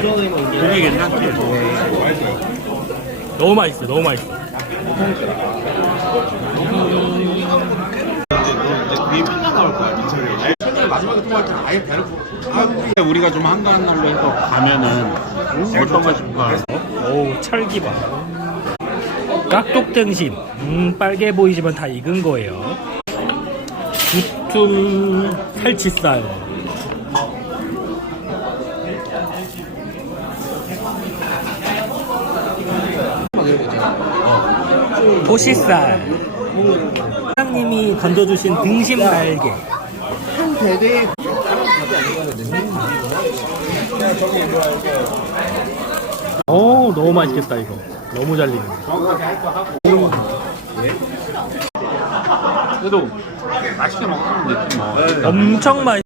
고기 괜찮지? 너무 맛있어, 너무 맛있어. 우리가 좀 한가한 날로 해서 가면은 어떤 거 싶을까? 오, 찰기바. 깍둑등심. 음, 빨개 보이지만 다 익은 거예요. 두툼 살치살. 토시살. 사장님이 던져주신 등심 날개. 오, 너무 맛있겠다, 이거. 너무 잘 익네. 그래도 맛있게 됐지 뭐. 엄청 맛있